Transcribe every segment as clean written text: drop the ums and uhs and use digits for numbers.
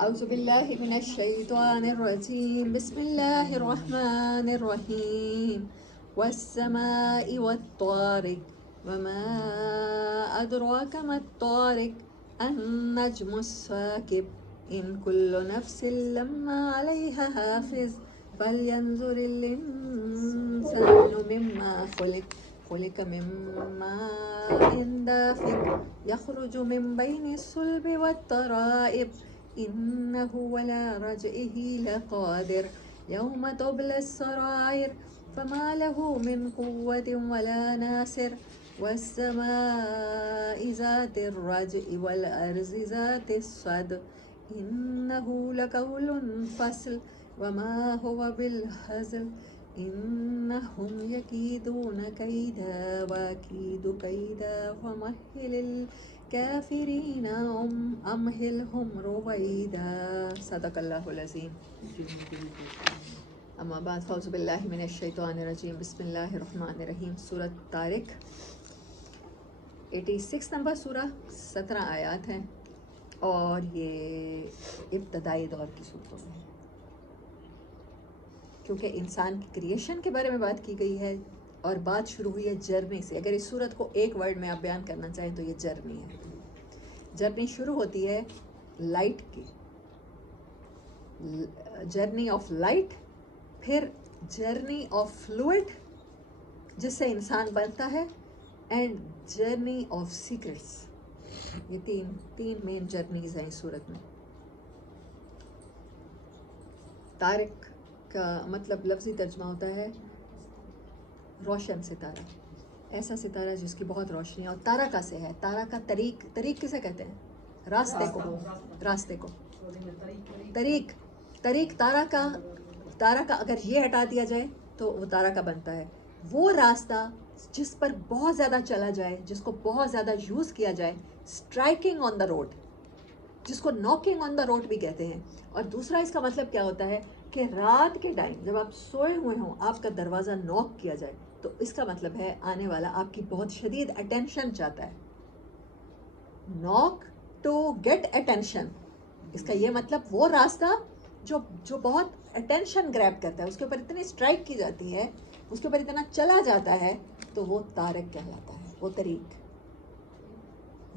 أعوذ بالله من الشيطان الرجيم بسم الله الرحمن الرحيم والسماء والطارق وما أدراك ما الطارق النجم الثاقب إن كل نفس لما عليها حافظ فلينظر الإنسان مما خلق من ماء دافق يخرج من بين الصلب والترائب إنه على رجعه لقادر يوم تبلى السرائر فما له من قوة ولا ناصر والسماء ذات الرجع والأرض ذات الصدع إنه لقول فصل وما هو بالهزل إنهم يكيدون كيدا وأكيد كيدا ومهل الكافرين أمهلهم رويدا صدق اللہ العظیم. اما بعد فاعوذ باللہ من الشیطان الرجیم بسم اللہ الرحمن الرحیم. سورۃ طارق 86 نمبر سورہ، 17 آیات ہیں اور یہ ابتدائی دور کی صورتوں میں ہے، کیونکہ انسان کی کریشن کے بارے میں بات کی گئی ہے اور بات شروع ہوئی ہے جرنی سے. اگر اس صورت کو ایک ورڈ میں آپ بیان کرنا چاہیں تو یہ جرنی ہے. جرنی شروع ہوتی ہے لائٹ کی، جرنی آف لائٹ، پھر جرنی آف فلوئڈ جس سے انسان بنتا ہے، اینڈ جرنی آف سیکرٹس. یہ تین مین جرنیز ہیں اس صورت میں. طارق کا مطلب لفظی ترجمہ ہوتا ہے روشن ستارہ، ایسا ستارہ جس کی بہت روشنی ہے. اور تارا کا سے ہے، تارا کا طریق کسے کہتے ہیں؟ راستے کو طریق تارا کا اگر یہ ہٹا دیا جائے تو وہ تارا کا بنتا ہے. وہ راستہ جس پر بہت زیادہ چلا جائے، جس کو بہت زیادہ یوز کیا جائے، اسٹرائکنگ آن دا روڈ، جس کو ناکنگ آن دا روڈ بھی کہتے ہیں. اور دوسرا اس کا مطلب کیا ہوتا ہے کہ رات کے ٹائم جب آپ سوئے ہوئے ہوں، آپ کا دروازہ نوک کیا جائے تو اس کا مطلب ہے آنے والا آپ کی بہت شدید اٹینشن چاہتا ہے. نوک ٹو گیٹ اٹینشن، اس کا یہ مطلب وہ راستہ جو بہت اٹینشن گریب کرتا ہے، اس کے اوپر اتنی اسٹرائک کی جاتی ہے، اس کے اوپر اتنا چلا جاتا ہے، تو وہ طارق کہلاتا ہے، وہ طریق.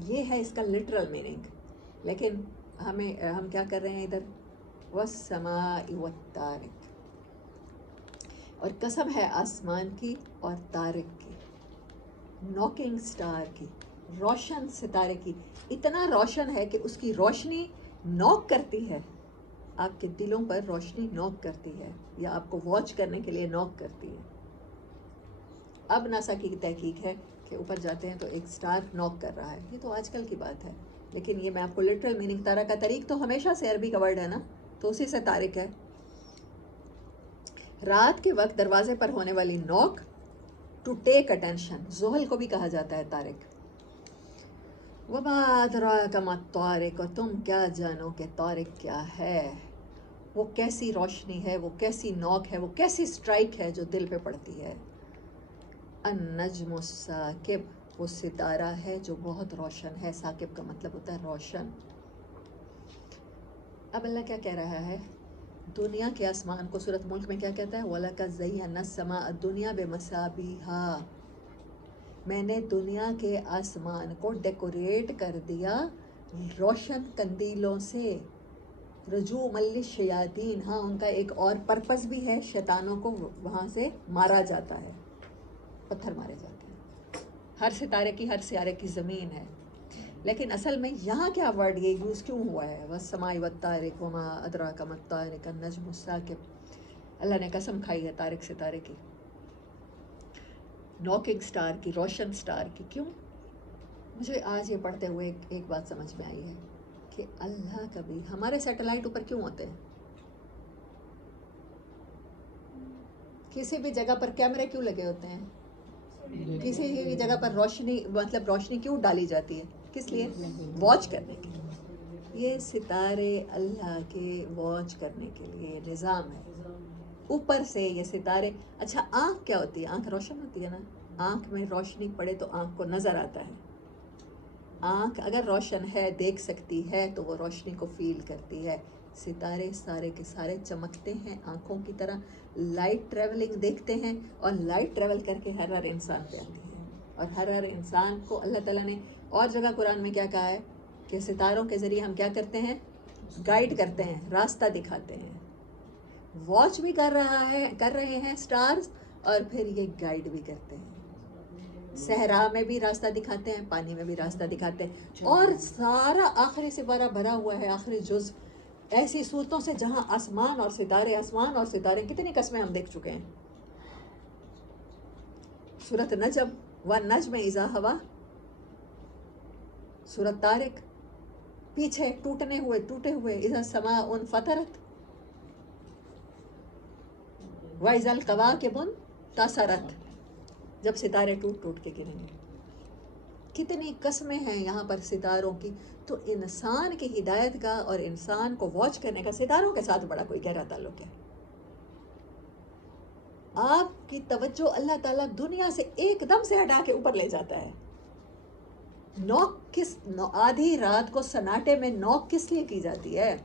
یہ ہے اس کا لٹرل میننگ. لیکن ہم کیا کر رہے ہیں ادھر؟ والسماء والطارق، اور قسم ہے آسمان کی اور طارق کی، نوکنگ سٹار کی، روشن ستارے کی. اتنا روشن ہے کہ اس کی روشنی نوک کرتی ہے، آپ کے دلوں پر روشنی نوک کرتی ہے، یا آپ کو واچ کرنے کے لیے نوک کرتی ہے. اب ناسا کی تحقیق ہے کہ اوپر جاتے ہیں تو ایک سٹار نوک کر رہا ہے. یہ تو آج کل کی بات ہے، لیکن یہ میں آپ کو لٹرل میننگ، تارا کا طریق تو ہمیشہ سے عربی کا ورڈ ہے نا، تو اسی سے طارق ہے. رات کے وقت دروازے پر ہونے والی نوک، ٹو ٹیک اٹینشن، زحل کو بھی کہا جاتا ہے طارق. وما ادراک ما الطارق، اور تم کیا جانو کہ طارق کیا ہے. وہ کیسی روشنی ہے، وہ کیسی نوک ہے، وہ کیسی سٹرائک ہے جو دل پہ پڑتی ہے. النجم الثاقب، وہ ستارہ ہے جو بہت روشن ہے. ثاقب کا مطلب ہوتا ہے روشن. اب اللہ کیا کہہ رہا ہے؟ دنیا کے آسمان کو سورۃ ملک میں کیا کہتا ہے؟ وَلَقَدْ زَيَّنَّا السَّمَاءَ الدُّنْيَا بِمَصَابِيحَ، میں نے دنیا کے آسمان کو ڈیکوریٹ کر دیا روشن قندیلوں سے. رجوما للشیاطین، ہاں ان کا ایک اور پرپس بھی ہے، شیطانوں کو وہاں سے مارا جاتا ہے، پتھر مارے جاتے ہیں. ہر ستارے کی، ہر سیارے کی زمین ہے. لیکن اصل میں یہاں کیا ورڈ یہ یوز کیوں ہوا ہے؟ والسماء والطارق وما ادراک ما الطارق النجم الثاقب. اللہ نے قسم کھائی ہے طارق ستارے کی، نوکنگ سٹار کی، روشن سٹار کی. کیوں؟ مجھے آج یہ پڑھتے ہوئے ایک بات سمجھ میں آئی ہے کہ اللہ کبھی ہمارے سیٹلائٹ اوپر کیوں ہوتے ہیں؟ کسی بھی جگہ پر کیمرے کیوں لگے ہوتے ہیں؟ کسی بھی جگہ پر روشنی کیوں ڈالی جاتی ہے؟ کس لیے؟ واچ کرنے کے لیے. یہ ستارے اللہ کے واچ کرنے کے لیے نظام ہے. اوپر سے یہ ستارے. اچھا آنکھ کیا ہوتی ہے؟ آنکھ روشن ہوتی ہے نا. آنکھ میں روشنی پڑے تو آنکھ کو نظر آتا ہے. آنکھ اگر روشن ہے دیکھ سکتی ہے تو وہ روشنی کو فیل کرتی ہے. ستارے سارے کے سارے چمکتے ہیں آنکھوں کی طرح, لائٹ ٹریولنگ دیکھتے ہیں, اور لائٹ ٹریول کر کے ہر انسان پہ آتی ہے. اور ہر انسان کو اللہ تعالیٰ نے اور جگہ قرآن میں کیا کہا ہے کہ ستاروں کے ذریعے ہم کیا کرتے ہیں, گائیڈ کرتے ہیں, راستہ دکھاتے ہیں. واچ بھی کر رہے ہیں سٹارز, اور پھر یہ گائیڈ بھی کرتے ہیں. صحرا میں بھی راستہ دکھاتے ہیں, پانی میں بھی راستہ دکھاتے ہیں. اور سارا آخری سپارہ بھرا ہوا ہے, آخری جز ایسی صورتوں سے جہاں آسمان اور ستارے کتنی قسمیں ہم دیکھ چکے ہیں. سورۃ نجم, والنجم اذا ہوا, سورۃ طارق, پیچھے ٹوٹے ہوئے اذا السماء انفطرت, وَإِذَا الْكَوَاكِبُ انتَثَرَتْ, جب ستارے ٹوٹ کے گریں گے. کتنی قسمیں ہیں یہاں پر ستاروں کی. تو انسان کی ہدایت کا اور انسان کو واچ کرنے کا ستاروں کے ساتھ بڑا کوئی گہرا تعلق ہے. آپ کی توجہ اللہ تعالیٰ دنیا سے ایک دم سے ہٹا کے اوپر لے جاتا ہے. آدھی رات کو سناٹے میں نوک کس لیے کی جاتی ہے؟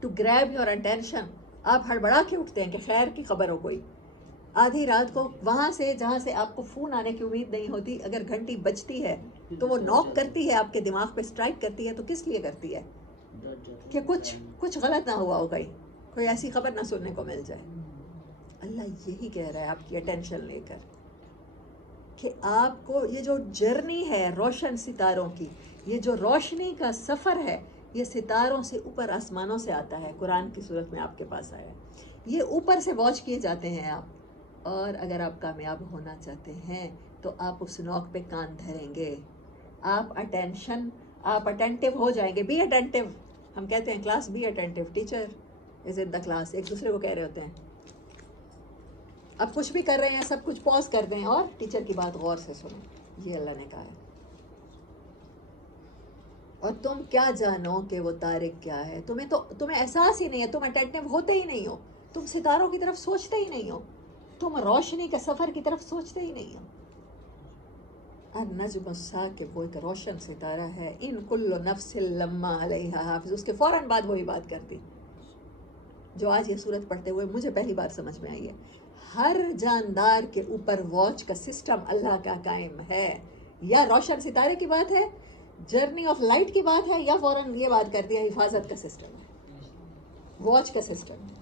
To grab your attention. آپ ہڑبڑا کے اٹھتے ہیں کہ خیر کی خبر ہو کوئی. آدھی رات کو وہاں سے جہاں سے آپ کو فون آنے کی امید نہیں ہوتی, اگر گھنٹی بجتی ہے تو وہ نوک کرتی ہے, آپ کے دماغ پہ اسٹرائک کرتی ہے. تو کس لیے کرتی ہے؟ کہ کچھ غلط نہ ہوا ہوگا, کوئی ایسی خبر نہ سننے کو مل جائے. اللہ یہی کہہ رہا ہے آپ کی اٹینشن لے کر کہ آپ کو یہ جو جرنی ہے روشن ستاروں کی, یہ جو روشنی کا سفر ہے, یہ ستاروں سے اوپر آسمانوں سے آتا ہے. قرآن کی صورت میں آپ کے پاس آیا ہے. یہ اوپر سے واچ کیے جاتے ہیں آپ. اور اگر آپ کامیاب ہونا چاہتے ہیں تو آپ اس نوک پہ کان دھریں گے. آپ اٹینٹیو ہو جائیں گے. Be attentive. ہم کہتے ہیں class be attentive, teacher is in the class. ایک دوسرے کو کہہ رہے ہوتے ہیں اب کچھ بھی کر رہے ہیں, سب کچھ پاز کر دیں اور ٹیچر کی بات غور سے سنیں. یہ اللہ نے کہا ہے. اور تم کیا جانو کہ وہ طارق کیا ہے. تمہیں احساس ہی نہیں ہے, تم اٹینٹیو ہوتے ہی نہیں ہو, تم ستاروں کی طرف سوچتے ہی نہیں ہو, تم روشنی کے سفر کی طرف سوچتے ہی نہیں ہو. النجم الثاقب, وہ ایک روشن ستارہ ہے. ان کل نفس لما علیہا حافظ. اس کے فوراً بعد وہی بات کرتی جو آج یہ صورت پڑھتے ہوئے مجھے پہلی بار سمجھ میں آئی ہے. ہر جاندار کے اوپر واچ کا سسٹم اللہ کا قائم ہے. یا روشن ستارے کی بات ہے, جرنی آف لائٹ کی بات ہے, یا فوراً یہ بات کرتی ہے حفاظت کا سسٹم ہے, واچ کا سسٹم ہے.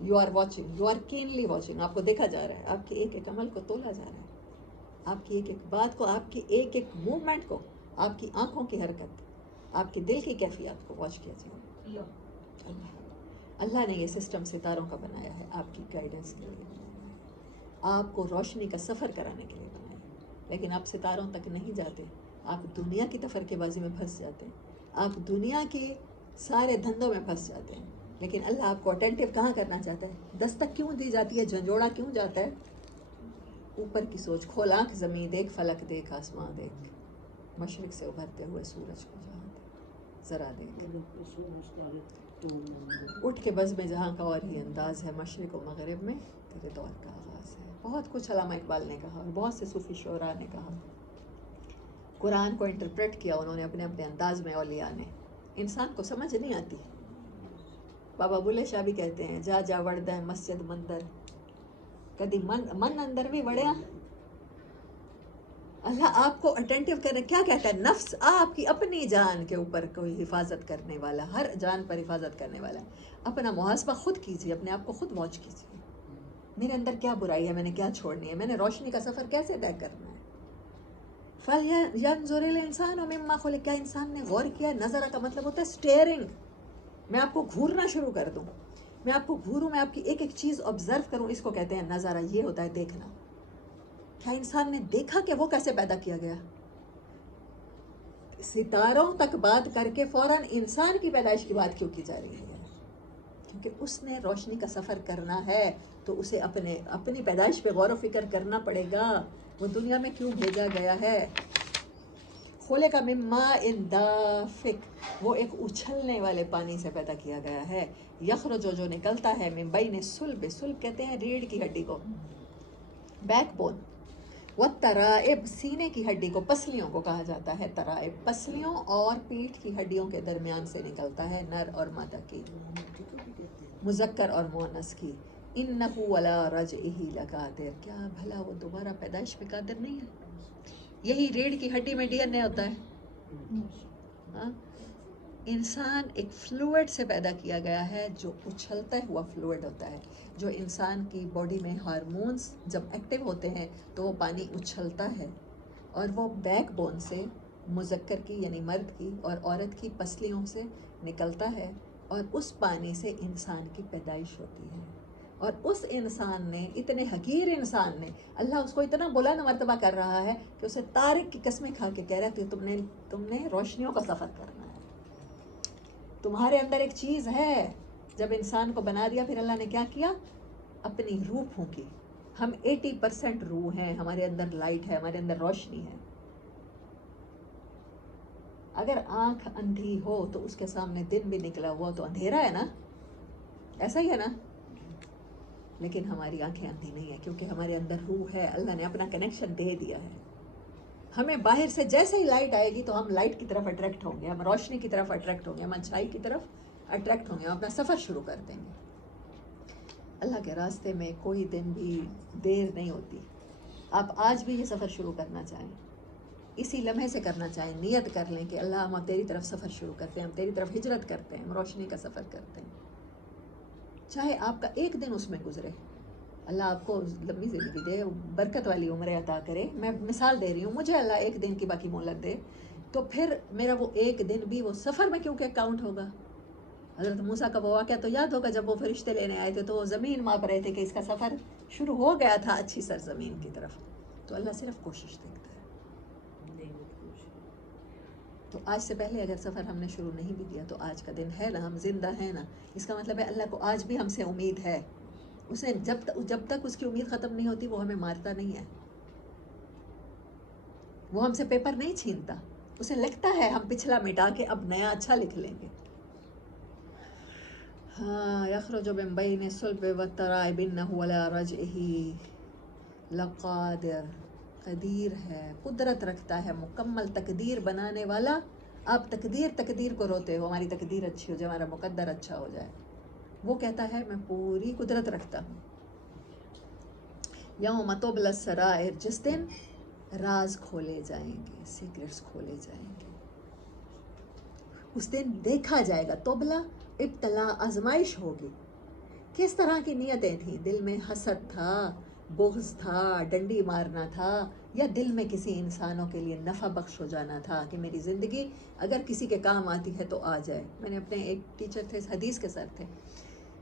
You are watching, you are keenly watching. آپ کو دیکھا جا رہا ہے, آپ کے ایک ایک عمل کو تولا جا رہا ہے, آپ کی ایک ایک بات کو, آپ کی ایک ایک موومنٹ کو, آپ کی آنکھوں کی حرکت, آپ کے دل کی کیفیات کو واچ کیا جائے. اللہ نے یہ سسٹم ستاروں کا بنایا ہے آپ کی گائیڈنس کے لیے, آپ کو روشنی کا سفر کرانے کے لیے بنایا ہے. لیکن آپ ستاروں تک نہیں جاتے, آپ دنیا کی تفرقے بازی میں پھنس جاتے ہیں, آپ دنیا کے سارے دھندوں میں پھنس جاتے ہیں. لیکن اللہ آپ کو اٹینٹیو کہاں کرنا چاہتا ہے؟ دستک کیوں دی جاتی ہے, جھنجھوڑا کیوں جاتا ہے؟ اوپر کی سوچ. کھول آنکھ زمین دیکھ, فلک دیکھ, آسمان دیکھ, مشرق سے ابھرتے ہوئے سورج کو جہاں دیکھ, ذرا دیکھ. اٹھ کے بز میں جہاں کا اور ہی انداز ہے, مشرق و مغرب میں تیرے دور کا آغاز ہے. بہت کچھ علامہ اقبال نے کہا اور بہت سے صوفی شعراء نے کہا. قرآن کو انٹرپریٹ کیا انہوں نے اپنے اپنے انداز میں. اولیاء نے. انسان کو سمجھ نہیں آتی. بابا بلے شاہ بھی کہتے ہیں جا جا وڑدا ہے مسجد مندر, کدی من اندر بھی وڑیا. اللہ آپ کو اٹینٹیو کرنے کیا کہتا ہے؟ نفس آپ کی اپنی جان کے اوپر کوئی حفاظت کرنے والا, ہر جان پر حفاظت کرنے والا. اپنا محاسبہ خود کیجیے, اپنے آپ کو خود واچ کیجیے. میرے اندر کیا برائی ہے, میں نے کیا چھوڑنی ہے, میں نے روشنی کا سفر کیسے طے کرنا ہے. فَلْيَنظُرِ الْإِنسَانُ مِمَّا خُلِقَ. کیا انسان نے غور کیا؟ نظر کا مطلب ہوتا ہے اسٹیئرنگ. میں آپ کو گھورنا شروع کر دوں, میں آپ کو گھوروں, میں آپ کی ایک ایک چیز آبزرو کروں, اس کو کہتے ہیں نظارہ. یہ ہوتا ہے دیکھنا. کیا انسان نے دیکھا کہ وہ کیسے پیدا کیا گیا؟ ستاروں تک بات کر کے فوراً انسان کی پیدائش کی بات کیوں کی جا رہی ہے؟ کیونکہ اس نے روشنی کا سفر کرنا ہے تو اسے اپنی پیدائش پہ غور و فکر کرنا پڑے گا. وہ دنیا میں کیوں بھیجا گیا ہے؟ خلق من ماء دافق. وہ ایک اچھلنے والے پانی سے پیدا کیا گیا ہے. یخرج, جو نکلتا ہے, من بین الصلب. صلب کہتے ہیں ریڑھ کی ہڈی کو, بیک بون. والترائب، سینے کی ہڈی کو، پسلیوں کو کہا جاتا ہے ترائب، پسلیوں اور پیٹھ کی ہڈیوں کے درمیان سے نکلتا ہے، نر اور مادہ کی، مذکر اور مؤنث کی. انہ ولا رجعہ لقادر، کیا بھلا وہ دوبارہ پیدائش پہ قادر نہیں ہے؟ یہی ریڑھ کی ہڈی میں ڈی این اے ہوتا ہے. ہاں، انسان ایک فلوئڈ سے پیدا کیا گیا ہے جو اچھلتا ہوا فلوئڈ ہوتا ہے. جو انسان کی باڈی میں ہارمونز جب ایکٹیو ہوتے ہیں تو وہ پانی اچھلتا ہے، اور وہ بیک بون سے، مذکر کی یعنی مرد کی اور عورت کی پسلیوں سے نکلتا ہے، اور اس پانی سے انسان کی پیدائش ہوتی ہے. اور اس انسان نے، اتنے حقیر انسان نے، اللہ اس کو اتنا بلند مرتبہ کر رہا ہے کہ اسے طارق کی قسمیں کھا کے کہہ رہا ہے کہ تم نے روشنیوں کا سفر کرنا ہے. تمہارے اندر ایک چیز ہے. جب انسان کو بنا دیا پھر اللہ نے کیا کیا؟ اپنی روح پھونکی. ہم 80% روح ہیں، ہمارے اندر لائٹ ہے، ہمارے اندر روشنی ہے. اگر آنکھ اندھی ہو تو اس کے سامنے دن بھی نکلا ہوا تو اندھیرا ہے نا، ایسا ہی ہے نا. لیکن ہماری آنکھیں اندھی نہیں ہیں کیونکہ ہمارے اندر روح ہے. اللہ نے اپنا کنیکشن دے دیا ہے. ہمیں باہر سے جیسے ہی لائٹ آئے گی تو ہم لائٹ کی طرف اٹریکٹ ہوں گے، ہم روشنی کی طرف اٹریکٹ ہوں گے، ہم اچھائی کی طرف اٹریکٹ ہوں گے، ہم اپنا سفر شروع کر دیں گے. اللہ کے راستے میں کوئی دن بھی دیر نہیں ہوتی. آپ آج بھی یہ سفر شروع کرنا چاہیں، اسی لمحے سے کرنا چاہیں، نیت کر لیں کہ اللہ ہم تیری طرف سفر شروع کرتے ہیں، ہم تیری طرف ہجرت کرتے ہیں، ہم روشنی کا سفر کرتے ہیں. چاہے آپ کا ایک دن اس میں گزرے، اللہ آپ کو لمبی زندگی دے، برکت والی عمریں عطا کرے. میں مثال دے رہی ہوں، مجھے اللہ ایک دن کی باقی مہلت دے تو پھر میرا وہ ایک دن بھی وہ سفر میں کیونکہ کاؤنٹ ہوگا. حضرت موسیٰ کا وہ واقعہ تو یاد ہوگا، جب وہ فرشتے لینے آئے تھے تو وہ زمین ماپ رہے تھے کہ اس کا سفر شروع ہو گیا تھا اچھی سرزمین کی طرف. تو اللہ صرف کوشش دیکھتا ہے. تو آج سے پہلے اگر سفر ہم نے شروع نہیں بھی کیا تو آج کا دن ہے نا، ہم زندہ ہیں نا، اس کا مطلب ہے اللہ کو آج بھی ہم سے امید ہے. اسے جب تک اس کی امید ختم نہیں ہوتی وہ ہمیں مارتا نہیں ہے، وہ ہم سے پیپر نہیں چھینتا. اسے لگتا ہے ہم پچھلا مٹا کے اب نیا اچھا لکھ لیں گے. ہاں، یخرج من بین الصلب والترائب انہ علی رجعہ لقادر، قدیر ہے، قدرت رکھتا ہے، مکمل تقدیر بنانے والا. آپ تقدیر کو روتے ہو ہماری تقدیر اچھی ہو جائے، ہمارا مقدر اچھا ہو جائے. وہ کہتا ہے میں پوری قدرت رکھتا ہوں. یوم تبلی السرائر، جس دن راز کھولے جائیں گے، سیکرٹس کھولے جائیں گے. اس دن دیکھا جائے گا. تبلا ابتلا، آزمائش ہوگی. کس طرح کی نیتیں تھیں؟ دل میں حسد تھا، بغض تھا، ڈنڈی مارنا تھا، یا دل میں کسی انسانوں کے لیے نفع بخش ہو جانا تھا کہ میری زندگی اگر کسی کے کام آتی ہے تو آ جائے. میں نے اپنے ایک ٹیچر تھے، حدیث کے سر تھے،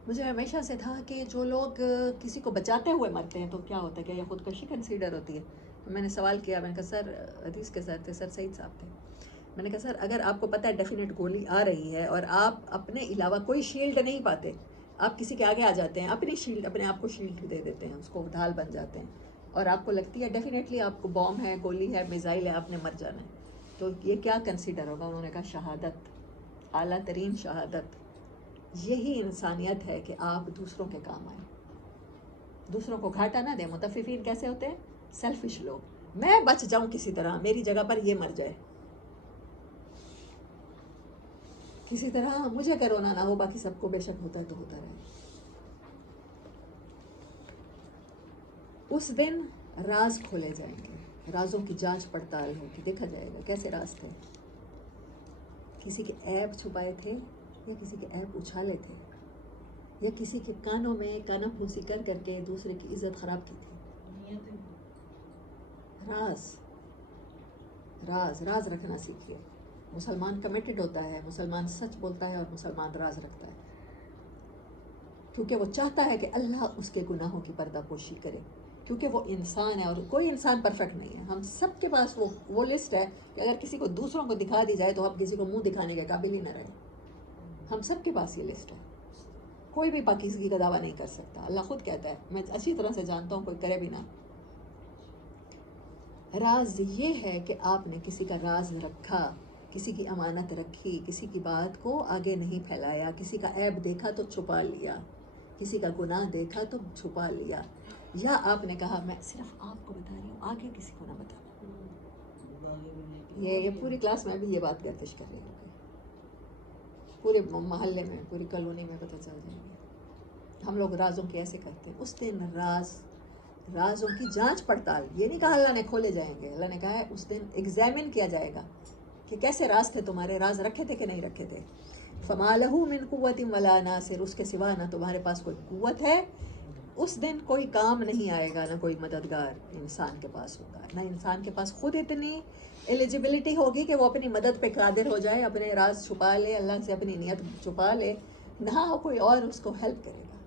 مجھے ہمیشہ سے تھا کہ جو لوگ کسی کو بچاتے ہوئے مرتے ہیں تو کیا ہوتا ہے، کیا یہ خودکشی کنسیڈر ہوتی ہے؟ تو میں نے سوال کیا، میں نے کہا سر، حدیث کے سر تھے، سر سعید صاحب تھے. میں نے کہا سر اگر آپ کو پتہ ہے ڈیفینیٹ گولی آ رہی ہے اور آپ اپنے علاوہ کوئی شیلڈ نہیں پاتے، آپ کسی کے آگے آ جاتے ہیں، اپنی شیلڈ، اپنے آپ کو شیلڈ دے دیتے ہیں، اس کو ڈھال بن جاتے ہیں، اور آپ کو لگتی ہے ڈیفینیٹلی آپ کو بوم ہے، گولی ہے، میزائل ہے، آپ نے مر جانا ہے، تو یہ کیا کنسیڈر ہوگا؟ انہوں نے کہا شہادت، اعلیٰ ترین شہادت. یہی انسانیت ہے کہ آپ دوسروں کے کام آئیں، دوسروں کو گھاٹا نہ دیں. متففین کیسے ہوتے ہیں؟ سیلفش لوگ. میں بچ جاؤں کسی طرح، میری جگہ پر یہ مر جائے، کسی طرح مجھے کرونا نہ ہو، باقی سب کو بے شک ہوتا ہے تو ہوتا رہے. اس دن راز کھولے جائیں گے، رازوں کی جانچ پڑتال ہوگی، دیکھا جائے گا کیسے راز تھے، کسی کے عیب چھپائے تھے یا کسی کے عیب اچھالے تھے، یا کسی کے کانوں میں کانا پھوسی کر کے دوسرے کی عزت خراب کی تھی. راز رکھنا سیکھیے. مسلمان کمیٹڈ ہوتا ہے، مسلمان سچ بولتا ہے، اور مسلمان راز رکھتا ہے کیونکہ وہ چاہتا ہے کہ اللہ اس کے گناہوں کی پردہ پوشی کرے، کیونکہ وہ انسان ہے اور کوئی انسان پرفیکٹ نہیں ہے. ہم سب کے پاس وہ لسٹ ہے کہ اگر کسی کو دوسروں کو دکھا دی جائے تو ہم کسی کو منہ دکھانے کے قابل ہی نہ رہے. ہم سب کے پاس یہ لسٹ ہے، کوئی بھی پاکیزگی کا دعویٰ نہیں کر سکتا. اللہ خود کہتا ہے، میں اچھی طرح سے جانتا ہوں، کوئی کرے بھی نہ. راز یہ ہے کہ آپ نے کسی کا راز رکھا، کسی کی امانت رکھی، کسی کی بات کو آگے نہیں پھیلایا، کسی کا عیب دیکھا تو چھپا لیا، کسی کا گناہ دیکھا تو چھپا لیا. یا آپ نے کہا میں صرف آپ کو بتا رہی ہوں، آگے کسی کو نہ بتانا. یہ پوری کلاس میں بھی یہ بات گردش کر رہی ہوں، پورے محلے میں، پوری کالونی میں پتہ چل جائے گی. ہم لوگ رازوں کی ایسے کرتے ہیں. اس دن رازوں کی جانچ پڑتال، یہ نہیں کہا اللہ نے کھولے جائیں گے، اللہ نے کہا ہے اس دن ایگزامن کیا جائے گا کہ کیسے راز تھے تمہارے، راز رکھے تھے کہ نہیں رکھے تھے. فما لہ من قوت ولا ناصر، اس کے سوا نہ تمہارے پاس کوئی قوت ہے. اس دن کوئی کام نہیں آئے گا، نہ کوئی مددگار انسان کے پاس ہوگا، نہ انسان کے پاس خود اتنی ایلیجبلٹی ہوگی کہ وہ اپنی مدد پہ قادر ہو جائے، اپنے راز چھپا لے، اللہ سے اپنی نیت چھپا لے، نہ کوئی اور اس کو ہیلپ کرے گا.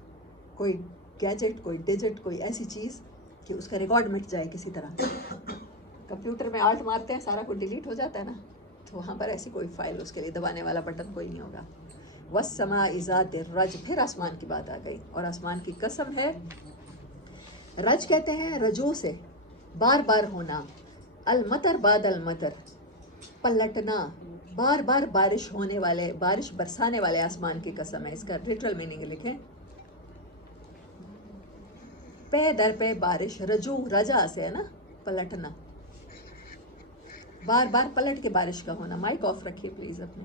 کوئی گیجٹ، کوئی ڈیجٹ، کوئی ایسی چیز کہ اس کا ریکارڈ مٹ جائے کسی طرح. کمپیوٹر میں آلٹ مارتے ہیں سارا کچھ ڈیلیٹ ہو جاتا ہے نا، تو وہاں پر ایسی کوئی فائل، اس کے لیے دبانے والا بٹن کوئی نہیں ہوگا. والسماء ذات الرج، پھر آسمان کی بات آ گئی، اور آسمان کی قسم ہے. رج کہتے ہیں رجوع سے بار بار ہونا، المطر بعد المطر، پلٹنا، بار بار بارش ہونے والے، بارش برسانے والے آسمان کی قسم ہے. اس کا لٹرل میننگ لکھیں، پہ در پہ بارش، رجوع رجا سے ہے نا، پلٹنا، بار بار پلٹ کے بارش کا ہونا. مائک آف رکھیے پلیز اپنے.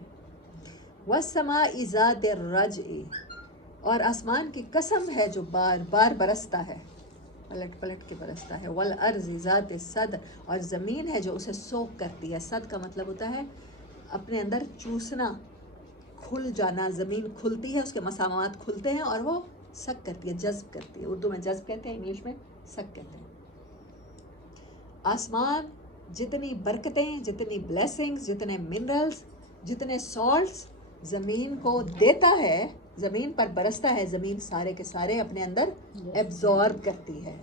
والسماء ذات الرجع، اور آسمان کی قسم ہے جو بار بار برستا ہے، پلٹ پلٹ کے برستا ہے. والارض ذات الصدع، اور زمین ہے جو اسے سوک کرتی ہے. صد کا مطلب ہوتا ہے اپنے اندر چوسنا، کھل جانا. زمین کھلتی ہے، اس کے مسامات کھلتے ہیں اور وہ سک کرتی ہے، جذب کرتی ہے. اردو میں جذب کہتے ہیں، انگلش میں سک کہتے ہیں. آسمان جتنی برکتیں، جتنی بلیسنگز، جتنے منرلز، جتنے سالٹس زمین کو دیتا ہے، زمین پر برستا ہے، زمین سارے کے سارے اپنے اندر ایبزارب کرتی ہے.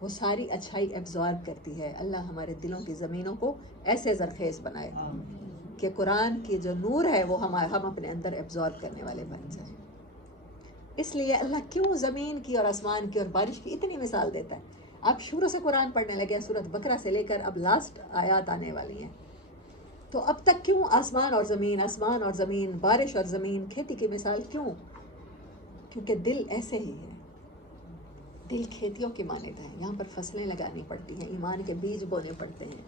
وہ ساری اچھائی ایبزارب کرتی ہے. اللہ ہمارے دلوں کی زمینوں کو ایسے زرخیز بنائے کہ قرآن کی جو نور ہے وہ ہم اپنے اندر ایبزارب کرنے والے بن جائیں. اس لیے اللہ کیوں زمین کی اور آسمان کی اور بارش کی اتنی مثال دیتا ہے. آپ شروع سے قرآن پڑھنے لگے، سورۃ بقرہ سے لے کر اب لاسٹ آیات آنے والی ہیں، تو اب تک کیوں آسمان اور زمین، آسمان اور زمین، بارش اور زمین، کھیتی کی مثال کیوں؟ کیونکہ دل ایسے ہی ہے. دل کھیتیوں کی مانند ہے، یہاں پر فصلیں لگانی پڑتی ہیں، ایمان کے بیج بونے پڑتے ہیں.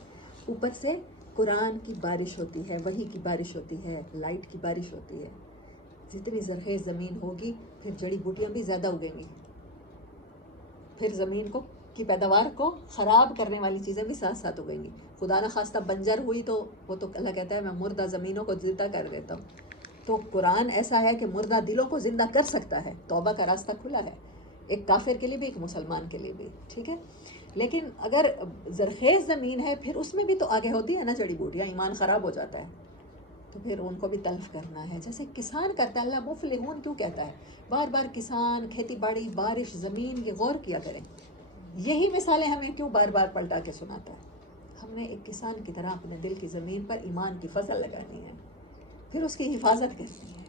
اوپر سے قرآن کی بارش ہوتی ہے، وحی کی بارش ہوتی ہے، لائٹ کی بارش ہوتی ہے. جتنی زرخیز زمین ہوگی پھر جڑی بوٹیاں بھی زیادہ اگیں گی، پھر زمین کی پیداوار کو خراب کرنے والی چیزیں بھی ساتھ ساتھ اگیں گی. خدا نخواستہ بنجر ہوئی تو وہ تو اللہ کہتا ہے میں مردہ زمینوں کو زندہ کر دیتا ہوں. تو قرآن ایسا ہے کہ مردہ دلوں کو زندہ کر سکتا ہے. توبہ کا راستہ کھلا ہے، ایک کافر کے لیے بھی، ایک مسلمان کے لیے بھی. ٹھیک ہے، لیکن اگر زرخیز زمین ہے پھر اس میں بھی تو آگے ہوتی ہے نا جڑی بوٹیاں. ایمان خراب ہو جاتا ہے تو پھر ان کو بھی تلف کرنا ہے، جیسے کسان کرتا ہے. اللہ مفلحون کیوں کہتا ہے؟ بار بار کسان، کھیتی باڑی، بارش، زمین، یہ غور کیا کریں. یہی مثالیں ہمیں کیوں بار بار پلٹا کے سناتا ہے؟ ہم نے ایک کسان کی طرح اپنے دل کی زمین پر ایمان کی فصل لگانی ہے، پھر اس کی حفاظت کرنی ہے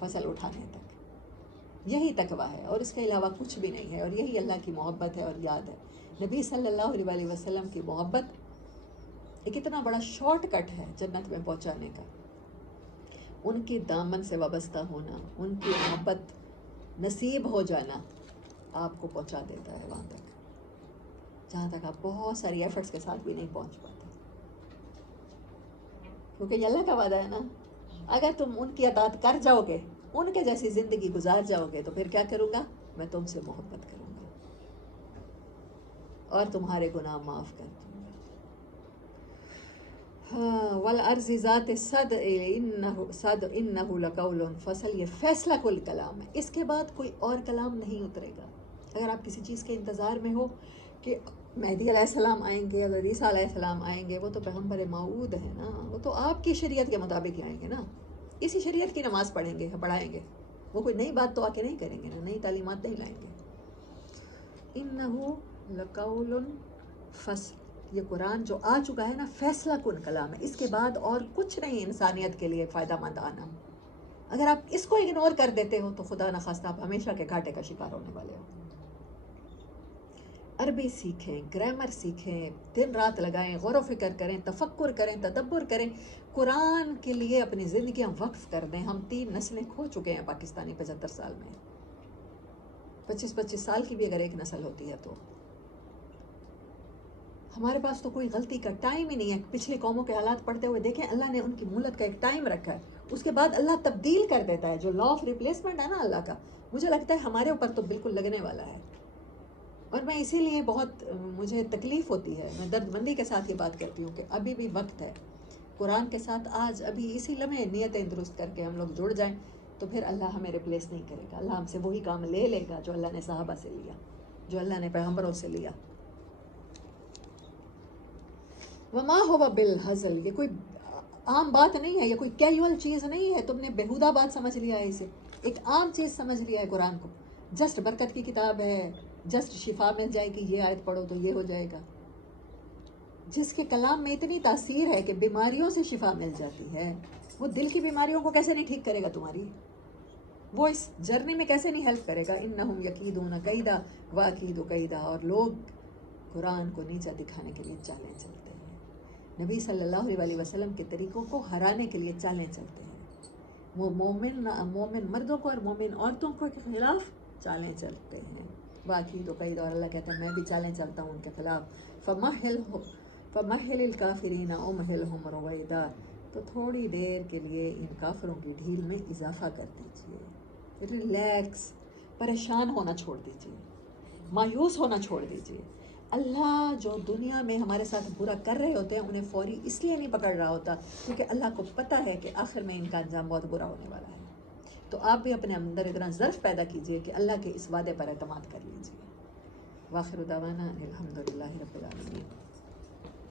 فصل اٹھانے تک. یہی تقویٰ ہے اور اس کے علاوہ کچھ بھی نہیں ہے، اور یہی اللہ کی محبت ہے اور یاد ہے. نبی صلی اللہ علیہ وسلم کی محبت ایک اتنا بڑا شارٹ کٹ ہے جنت میں پہنچانے کا. ان کی دامن سے وابستہ ہونا، ان کی محبت نصیب ہو جانا آپ کو پہنچا دیتا ہے وہاں تک جہاں تک آپ بہت ساری ایفرٹس کے ساتھ بھی نہیں پہنچ پاتے. کیونکہ یہ اللہ کا وعدہ ہے نا، اگر تم ان کی اطاعت کر جاؤ گے، ان کے جیسی زندگی گزار جاؤ گے، تو پھر کیا کروں گا؟ میں تم سے محبت کروں گا اور تمہارے گناہ معاف کر دوں گا. والارض ذات الصدع انہ لقول فصل، یہ فیصلہ کل کلام ہے. اس کے بعد کوئی اور کلام نہیں اترے گا. اگر آپ کسی چیز کے انتظار میں ہو کہ مہدی علیہ السلام آئیں گے، اگر عیسیٰ علیہ السلام آئیں گے، وہ تو پیغمبر موعود ہے نا، وہ تو آپ کی شریعت کے مطابق ہی آئیں گے نا، اسی شریعت کی نماز پڑھیں گے، پڑھائیں گے. وہ کوئی نئی بات تو آ کے نہیں کریں گے نا، نئی تعلیمات نہیں لائیں گے. انہ لقول فصل، یہ قرآن جو آ چکا ہے نا، فیصلہ کن کلام ہے. اس کے بعد اور کچھ نہیں انسانیت کے لیے فائدہ مند آنا. اگر آپ اس کو اگنور کر دیتے ہو تو خدا نخواستہ آپ ہمیشہ کے گھاٹے کا شکار ہونے والے ہو. عربی سیکھیں، گرامر سیکھیں، دن رات لگائیں، غور و فکر کریں، تفکر کریں، تدبر کریں، قرآن کے لیے اپنی زندگیاں وقف کر دیں. ہم 3 نسلیں کھو چکے ہیں پاکستانی 75 سال میں. 25 سال کی بھی اگر ایک نسل ہوتی ہے تو ہمارے پاس تو کوئی غلطی کا ٹائم ہی نہیں ہے. پچھلی قوموں کے حالات پڑھتے ہوئے دیکھیں, اللہ نے ان کی مہلت کا ایک ٹائم رکھا ہے, اس کے بعد اللہ تبدیل کر دیتا ہے. جو لا آف ریپلیسمنٹ ہے نا اللہ کا, مجھے لگتا ہے ہمارے اوپر تو بالکل لگنے والا ہے. اور میں اسی لیے بہت مجھے تکلیف ہوتی ہے, میں درد مندی کے ساتھ یہ بات کرتی ہوں کہ ابھی بھی وقت ہے قرآن کے ساتھ. آج ابھی اسی لمحے نیتیں درست کر کے ہم لوگ جڑ جائیں تو پھر اللہ ہمیں ریپلیس نہیں کرے گا. اللہ ہم سے وہی کام لے لے گا جو اللہ نے صحابہ سے لیا, جو اللہ نے پیغمبروں سے لیا. وما ہوا بالہزل, یہ کوئی عام بات نہیں ہے, یہ کوئی کیجول چیز نہیں ہے. تم نے بیہودہ بات سمجھ لیا ہے, اسے ایک عام چیز سمجھ لیا ہے قرآن کو. جسٹ برکت کی کتاب ہے, جسٹ شفا مل جائے گی, یہ آیت پڑھو تو یہ ہو جائے گا. جس کے کلام میں اتنی تاثیر ہے کہ بیماریوں سے شفا مل جاتی ہے, وہ دل کی بیماریوں کو کیسے نہیں ٹھیک کرے گا تمہاری؟ وہ اس جرنی میں کیسے نہیں ہیلپ کرے گا؟ انہم یکیدون کیدا واکید کیدا. اور لوگ قرآن کو نیچا دکھانے کے لیے چالیں چلتے ہیں, نبی صلی اللہ علیہ وسلم کے طریقوں کو ہرانے کے لیے چالیں چلتے ہیں. وہ مومن مردوں کو اور مومن عورتوں کو کے خلاف چالیں چلتے ہیں. واکید کیدا, اور اللہ کہتا ہے میں بھی چالیں چلتا ہوں ان کے خلاف. فمہل الکافرین امہلہم رویدا, تو تھوڑی دیر کے لیے ان کافروں کی ڈھیل میں اضافہ کر دیجئے. ریلیکس, پریشان ہونا چھوڑ دیجئے, مایوس ہونا چھوڑ دیجئے. اللہ جو دنیا میں ہمارے ساتھ برا کر رہے ہوتے ہیں انہیں فوری اس لیے نہیں پکڑ رہا ہوتا کیونکہ اللہ کو پتہ ہے کہ آخر میں ان کا انجام بہت برا ہونے والا ہے. تو آپ بھی اپنے اندر اتنا ظرف پیدا کیجئے کہ اللہ کے اس وعدے پر اعتماد کر لیجئے. وآخر دعوانا الحمدللہ رب العالمین.